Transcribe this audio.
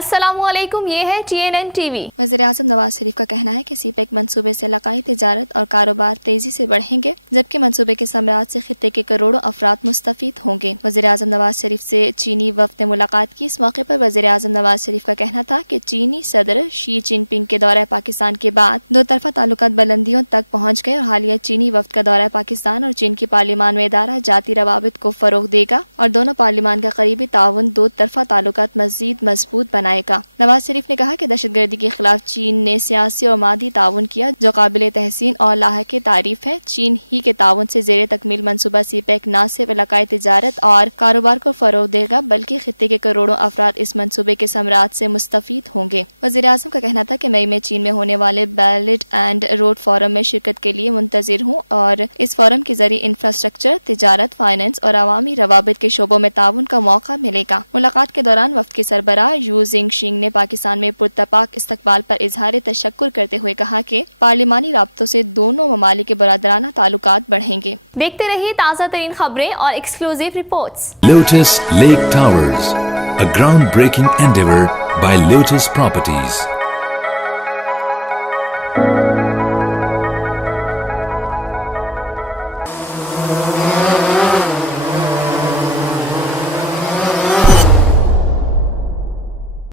السلام علیکم، یہ ہے TNN TV۔ وزیراعظم نواز شریف کا کہنا ہے کہ سی پیک منصوبے سے علاقائی تجارت اور کاروبار تیزی سے بڑھیں گے، جبکہ منصوبے کے ثمرات سے خطے کے کروڑوں افراد مستفید ہوں گے۔ وزیراعظم نواز شریف سے چینی وفد نے ملاقات کی۔ اس موقع پر وزیراعظم نواز شریف کا کہنا تھا کہ چینی صدر شی جن پنگ کے دورہ پاکستان کے بعد دو طرفہ تعلقات بلندیوں تک پہنچ گئے اور حالیہ چینی وفد کا دورہ پاکستان اور چین کی پارلیمان میں ادارہ جاتی روابط کو فروغ دے گا اور دونوں پارلیمان کا قریبی تعاون دو طرفہ تعلقات مزید مضبوط بنائے گا۔ نواز شریف نے کہا کہ دہشت گردی کے خلاف چین نے سیاسی اور مادی تعاون کیا جو قابل تحسین اور لاحق تعریف ہے۔ چین ہی کے تعاون سے زیر تکمیل منصوبہ سی پیک نہ صرف علاقائی تجارت اور کاروبار کو فروغ دے گا بلکہ خطے کے کروڑوں افراد اس منصوبے کے ثمرات سے مستفید ہوں گے۔ وزیراعظم کا کہنا تھا کہ مئی میں چین میں ہونے والے بیلٹ اینڈ روڈ فورم میں شرکت کے لیے منتظر ہوں اور اس فورم کے ذریعے انفراسٹرکچر، تجارت، فائنانس اور عوامی روابط کے شعبوں میں تعاون کا موقع ملے گا۔ ملاقات کے دوران وفد کے سربراہ یو زنگ شنگ نے پاکستان میں پرتپاک استقبال پر اظہار تشکر کرتے ہوئے کہا کہ پارلیمانی رابطوں سے دونوں ممالک کے برادرانہ تعلقات بڑھیں گے۔ دیکھتے رہیے تازہ ترین خبریں اور exclusive reports. Lotus Lake Towers, a groundbreaking endeavor by Lotus Properties.